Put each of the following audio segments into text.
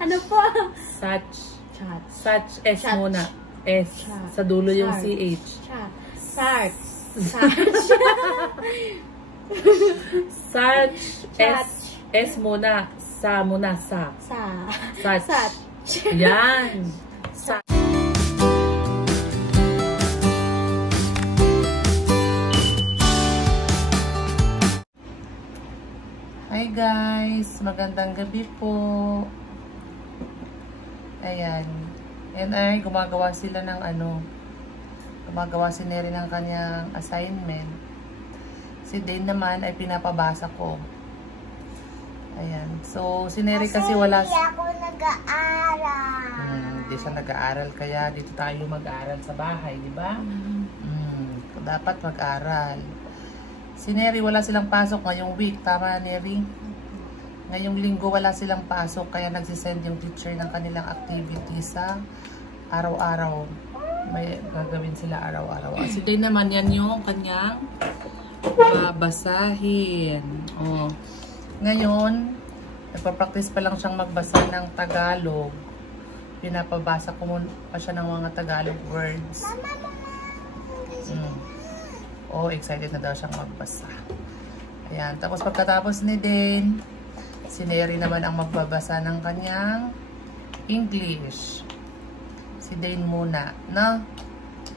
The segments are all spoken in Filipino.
Ano po? Such. Chat. Such. S Chat. muna. S. Chat. Sa dulo yung Chat. CH. Chat. Search. Search. Such. Chat. S muna. Sa muna. Sa. Such. Such. Yan. Such. Hi guys! Magandang gabi po. Ayan. And ay, gumagawa sila ng gumagawa si Neri ng kanyang assignment. Si Dane naman ay pinapabasa ko. Ayan. So, si Neri kasi wala... Hindi ako nag-aaral. Hindi siya nag-aaral. Kaya dito tayo mag-aaral sa bahay, di ba? Dapat mag-aaral. Si Neri, wala silang pasok ngayong week. Tama, Neri? Ngayong linggo, wala silang pasok. Kaya nagsisend yung teacher ng kanilang activities sa araw-araw. May gagawin sila araw-araw. Si Dane naman, yan yung kanyang babasahin. Oh. Ngayon, nagpa-practice pa lang siyang magbasa ng Tagalog. Pinapabasa ko pa siya ng mga Tagalog words. Oh, excited na daw siyang magbasa. Ayan. Tapos pagkatapos ni Dane, si Neri naman ang magbabasa ng kanyang English. Si Dane muna, no?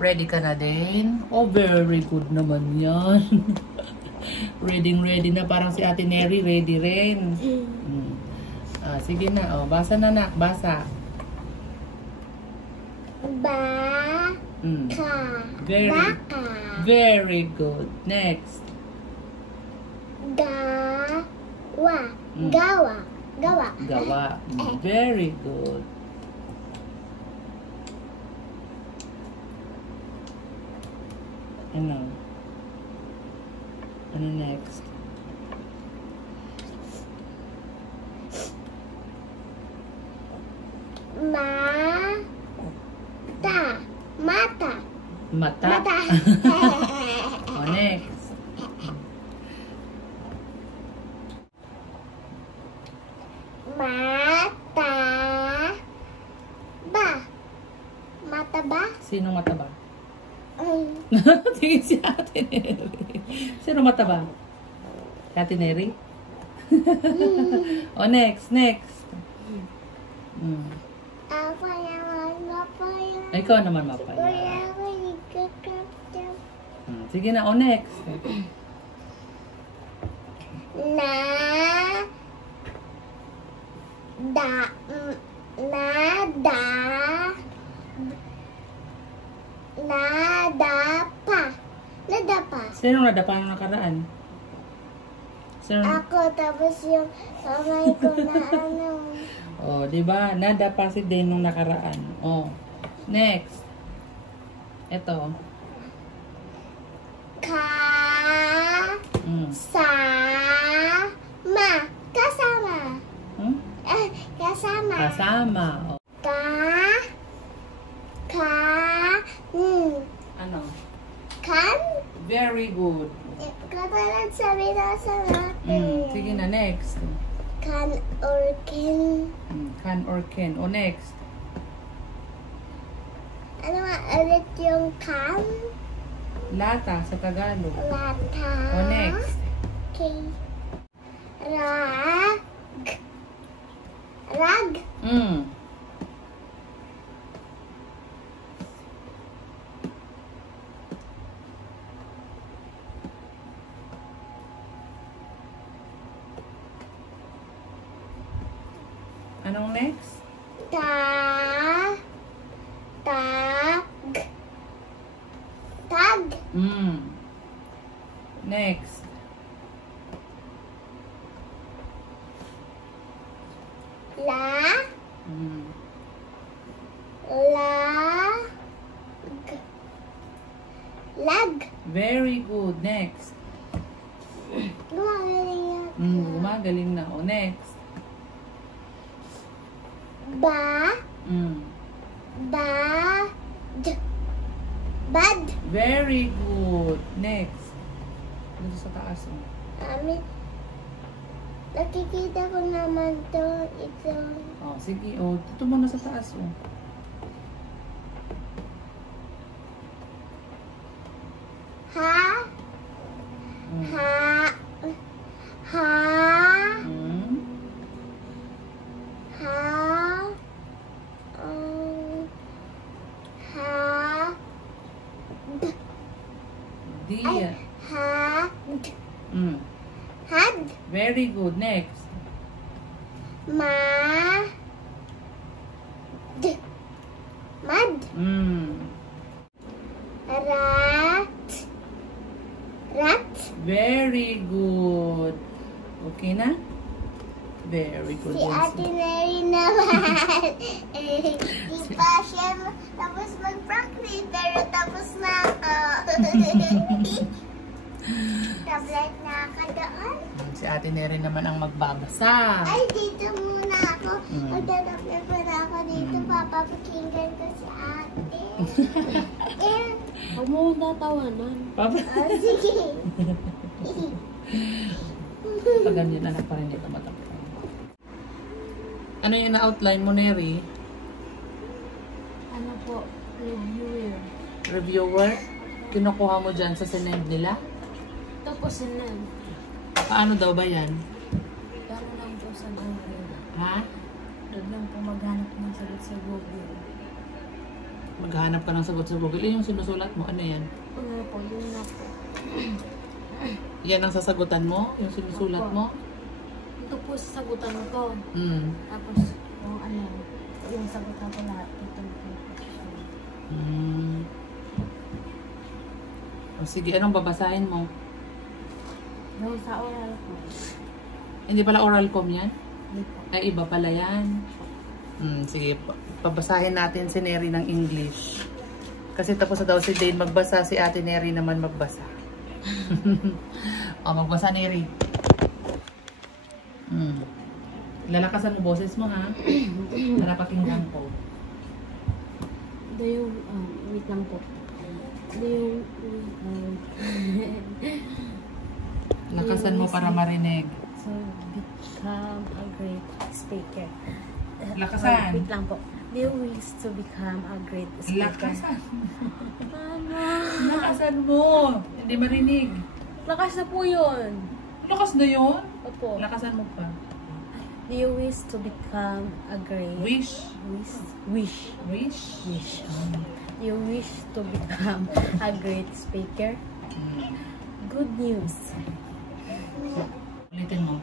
Ready ka na, Dane? Oh, very good naman yan. Ready na. Parang si Ate Neri, ready rin. Sige na. Oh, basa na, nak. Basa. Very good. Next. Gawa. Very good. Ano next? Mata. Oh, next. Mata ba? Sino mata ba? Tingin si Ate Neri. Sino mata ba? Ate Neri? Oh, next. Ako naman mapaya. Ikaw naman mapaya. Sige na, oh, next. Nadapa. Sino nadapa ng nakaraan? Ako, tapos yung kamay ko na Oh, di ba? Nadapa si Dane nung nakaraan. Oh. Next. Ito. Kasama. Kasama. Oh. Ano? Kan? Very good. Katulad sabi na sa natin. Sige na, next. Can or can. Can or can. O, next. Ano nga ulit yung can? Lata sa Tagalog. Lata. O, next. Okay. Rag. Anong next? Tag. Next. Lag. Very good. Next. Gumagaling yan. Gumagaling na. O, next. Bad. Very good. Next. Dito sa taas. Nakikita ko naman to, ito. Oh, Sige, oh. Dito muna sa taas, oh. Ha? Mm. Ha? Ha? Mm. Ha? Ha? D. Ha? Mm. Had? Very good. Next. Ma? D. Mad? Mm. Rat? Rat? Very good. Okay na? Very good. Si Ate Mary naman. Di pa siya tapos mag-practice, pero tapos na ako. Tablet na ako doon. Si Ate Neri naman ang magbabasa. Ay, dito muna ako. Mm. Magdadaklan muna ako dito. Papapakinggan ko si Ate. Huwag mo tatawanan. Sige. Pag ganyan, anak pa rin dito matapos. Ano yung na-outline mo, Neri? Ano po? Reviewer. Reviewer? Kinukuha mo dyan sa sinend nila? Tapos na. Paano daw ba yan? Gano'n lang po sa Google. Ha? Doon lang po maghanap ng sagot sa Google. Maghanap ka ng sagot sa Google. Yung sinusulat mo, ano yan? Ano po? Yun na po. Yan ang sasagutan mo? Yung sinusulat mo? Ito po sagutan ko. Hmm. Tapos yung ano, yung sagutan ko lahat. Ito po. Hmm. O sige, anong babasahin mo? Yung sa oral ko. Hindi pala oral com yan? Hindi po. Ay, iba pala yan. Sige, pabasahin natin si Neri ng English. Kasi tapos na daw si Dane magbasa, si Ate Neri naman magbasa. O, magbasa Neri. Lalakasan mo boses mo, ha? Para pakinggan ko. Do you, wait lang po. Do you, Lakasan mo para marinig. so become a great speaker. Lakasan. Wait lang po. Do you wish to become a great speaker? Lakasan. Mama. Lakasan mo. Hindi marinig. Lakas na po yun. Lakas na yun. Opo. Lakasan mo pa. Do you wish to become a great... Wish. Wish. Wish. Wish. Do you wish to become a great speaker? Good news. Ulitin mo.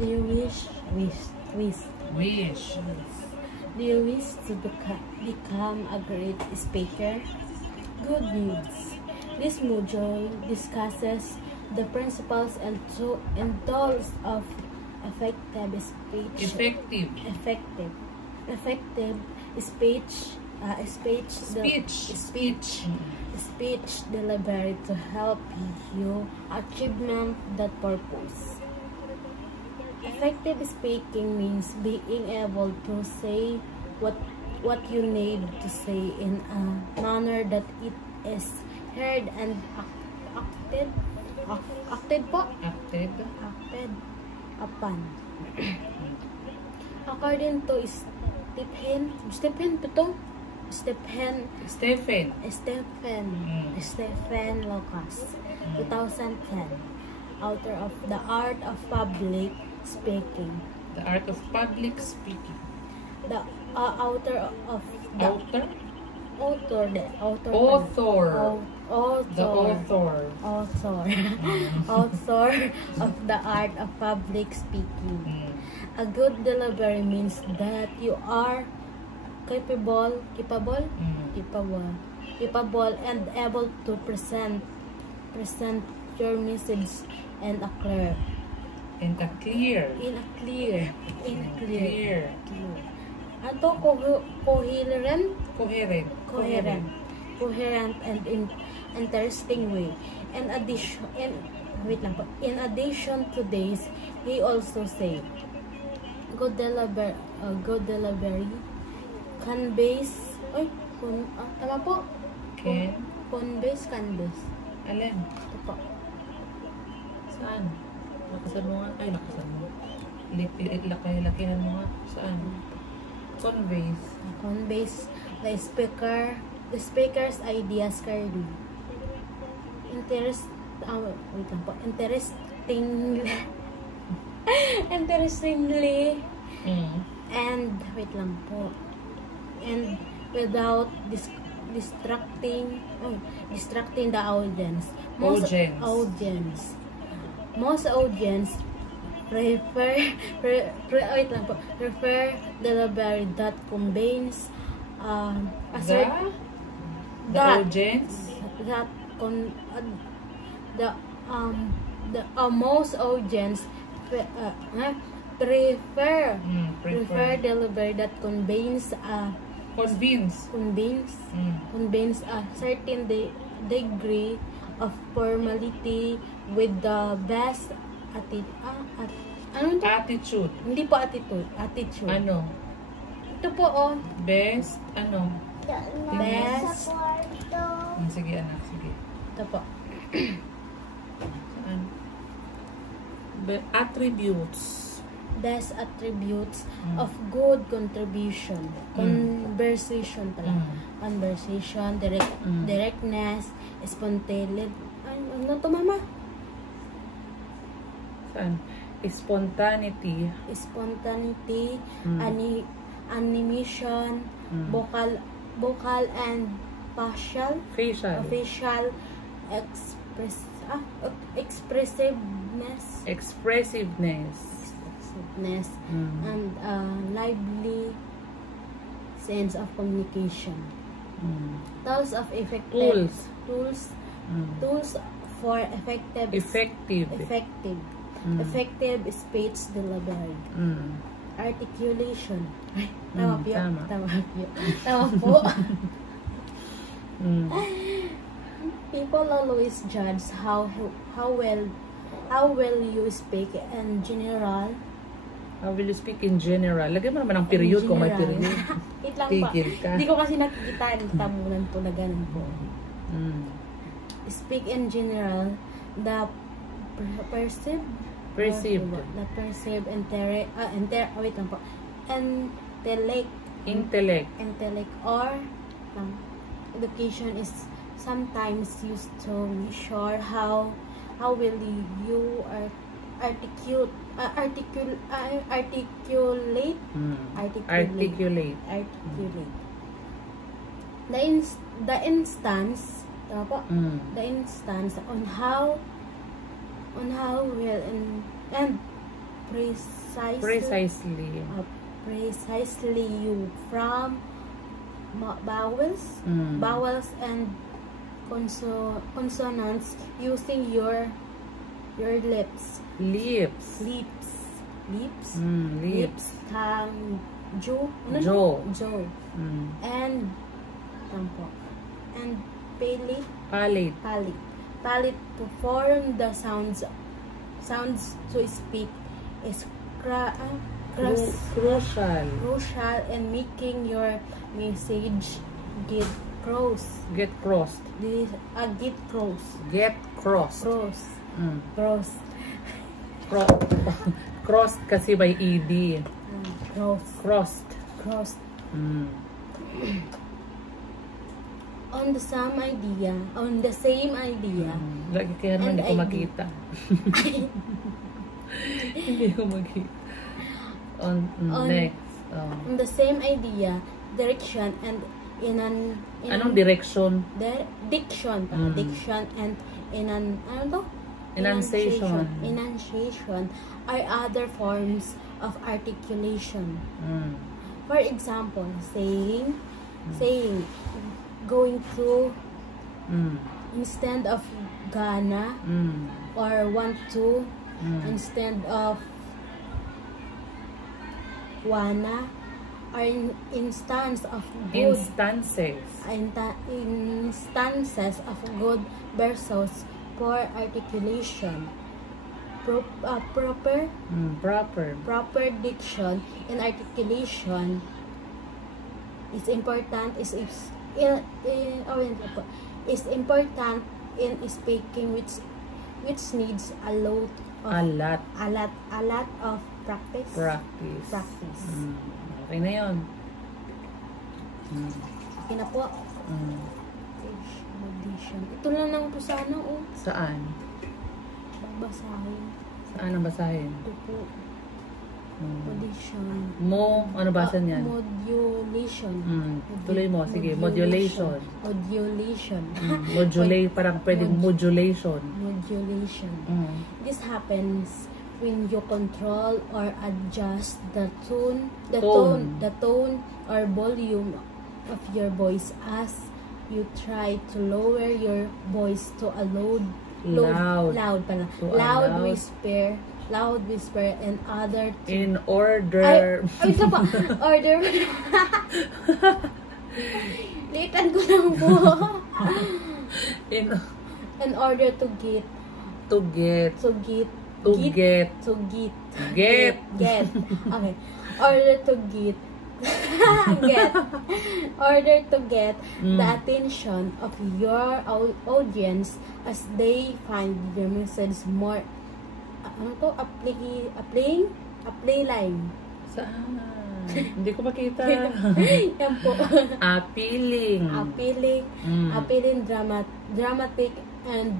Do you wish... Wish. Do you wish to become a great speaker? Good news. This module discusses the principles and tools of effective speech. Effective speech delivery to help you achievement that purpose. Effective speaking means being able to say what you need to say in a manner that it is heard and acted upon. According to Stephen Lucas, 2010, author of The Art of Public Speaking. The Art of Public Speaking. The author of the Author? author of The Art of Public Speaking. A good delivery means that you are capable and able to present your message in a clear. Ato coherent and interesting way. In addition to this, he also said, good delivery conveys tama po? Conveys. Alin? Ito po. Saan? Lakasan mo nga. Ay, lakasan mo. Laki-lakihan mo nga. Saan? Conveys. Conveys the speaker's ideas clearly. Interestingly, and and without distracting the audience. Most audience prefer delivery that combines most audience prefer delivery that conveys a certain degree of formality with the best attitude. Hindi po attitude. Ano? Ito po, oh. Best, ano? Best. Sige, anak. Sige. Ito po. Attributes. Best attributes of good contribution. Conversation pala. Conversation, directness, spontaneity. Ano to, mama? Saan? Spontaneity, animation, vocal and facial expressiveness, and lively sense of communication. Tools for effective speech delivery. Articulation. Tama po. People always judge how well you speak in general. How will you speak in general? Lagyan mo naman ang period kung may period. Wait lang Tigil ka. Hindi ko kasi nakikita. Tamunan po na ganun po. Speak in general. The perceived intellect or education is sometimes used to measure how will you articulate the instance on how well and precisely you from vowels and consonants using your lips, tongue, jaw, and palate to form the sounds to speak is crucial in making your message get crossed. Crossed kasi by ed. Crossed. On the same idea. Lagi kaya naman hindi ko makita. Hindi ko makita. Next. On the same idea, direction and anong direction? Diction and enunciation are other forms of articulation. For example, saying going through instead of gonna, or want to instead of wanna, or instances of good versus poor articulation. Proper diction and articulation is important in speaking, which needs a lot of Practice. Practice. Practice. Okay na yun. Okay na po. Page audition. Ito lang lang po sana, oh. Saan? Babasahin. Saan ang basahin? Ito po. Audition. Ano basa niyan? Modulation. Tuloy mo. Sige, modulation. Modulation. Modulate, parang pwedeng modulation. Modulation. This happens when you control or adjust the tone or volume of your voice as you try to lower your voice to a loud whisper and other in order ito pa order litan ko lang po in order to get okay order to get the attention of your audience as they find your message more apply line. Saan? Hindi ko makita. Yan po. Appealing, dramatic, and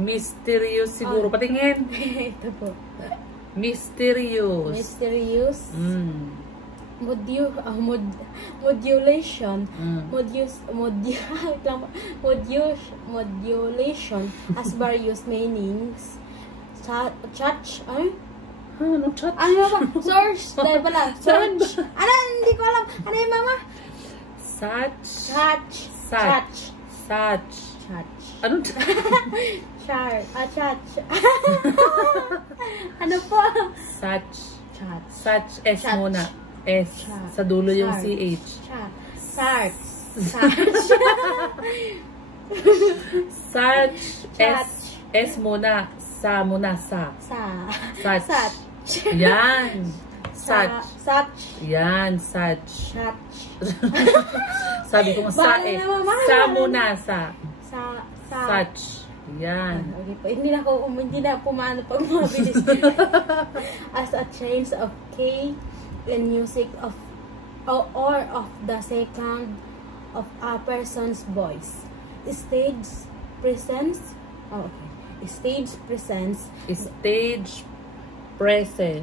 mysterious siguro. Patingin. Ito po. Mysterious. Modulation has various meanings. Search Ano chat? Ano ba? Search dahil pala search hindi ko alam ano yung mama? Search ano chat? Ano po? Search S muna. S. Sa dulo yung CH. Search. S muna. Sa muna. Search. Yan. Search. Yan. Search. Sabi ko sa eh. Sa muna. Search. Yan. Hindi na po maano pag mabilis. As a change of key in music or of the second of a person's voice. Stage presence.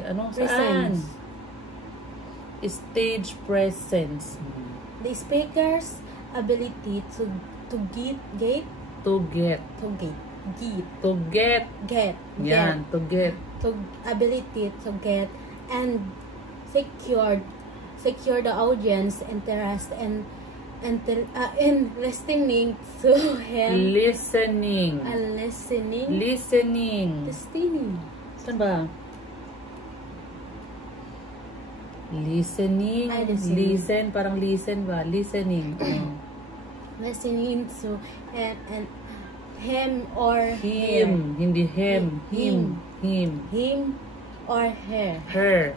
Ano saan? Stage presence. The speaker's ability to ability to get and secure the audience interest in listening to him. Listening. Saan ba? Listening. Listen, parang listen ba? Listening. Listening to him or him. Hindi him. Him or her. Her.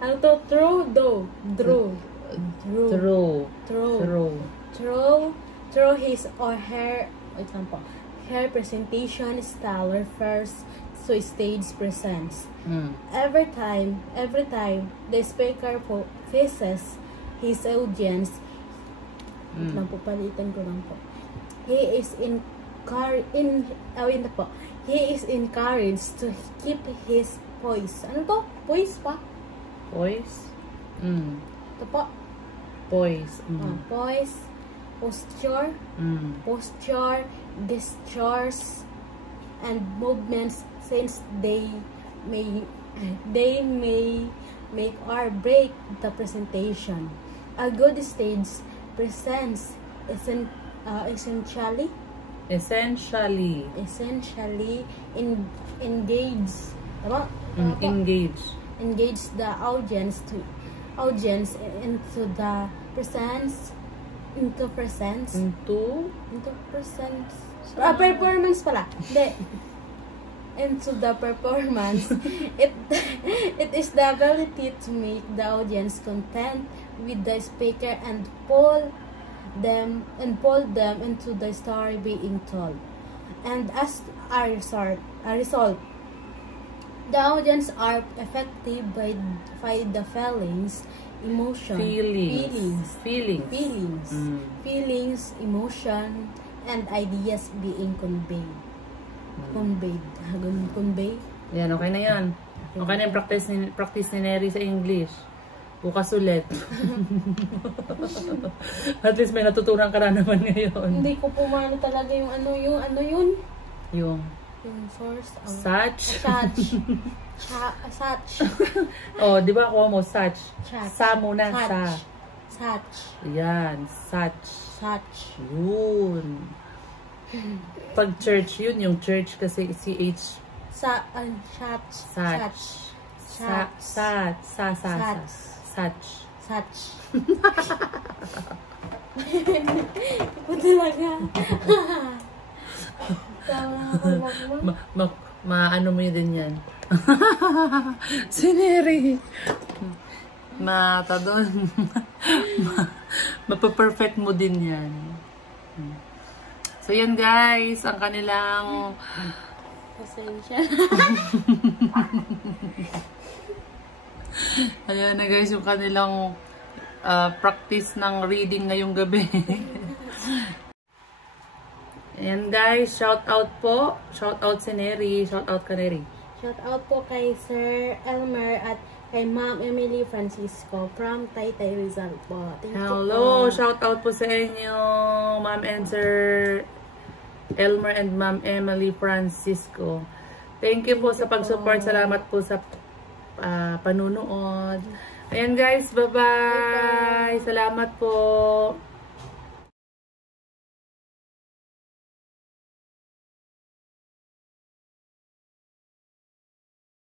Ano to? Through his or her presentation style refers to stage presence. Every time the speaker faces his audience, palitan ko lang po. He is encouraged to keep his voice. Ano to? Voice pa? Voice? Ito po. Voice. Voice. Posture. Gestures. And movements, since they may make or break the presentation. A good stage presence essentially engage the audience into the presence performance pala. Hindi. Into the performance. It is the ability to make the audience content with the speaker and pull them into the story being told. And as a result, the audience are affected by the feelings, emotion, and ideas being conveyed. Yan, okay na yan. Okay na yung practice ni Neri sa English. Bukas ulit. At least may natutunan ka na naman ngayon. Hindi ko pumano talaga yung yun. Yung source. Such. Such. Oh, di ba ako mo? Such. Sa muna. Such. Yan. Such. Yun. Pag church yun, yung church kasi CH. Such. Iko talaga. Ano mo yun din yan. Sineri. Doon. Mapaperfect mo din yan. So yan guys, ang kanilang pasensya. Ayan na guys, yung kanilang practice ng reading ngayong gabi. Ayan guys, shout out po. Shout out si Neri. Shout out ka Neri. Shout out po kay Sir Elmer at kay Ma'am Emily Francisco from Taytay Rizal po. Thank you Hello, po. shout out po sa inyo, Ma'am and Sir Elmer and Ma'am Emily Francisco. Thank you po sa pag-support. Salamat po sa panunood. Ayan guys, bye-bye. Salamat po.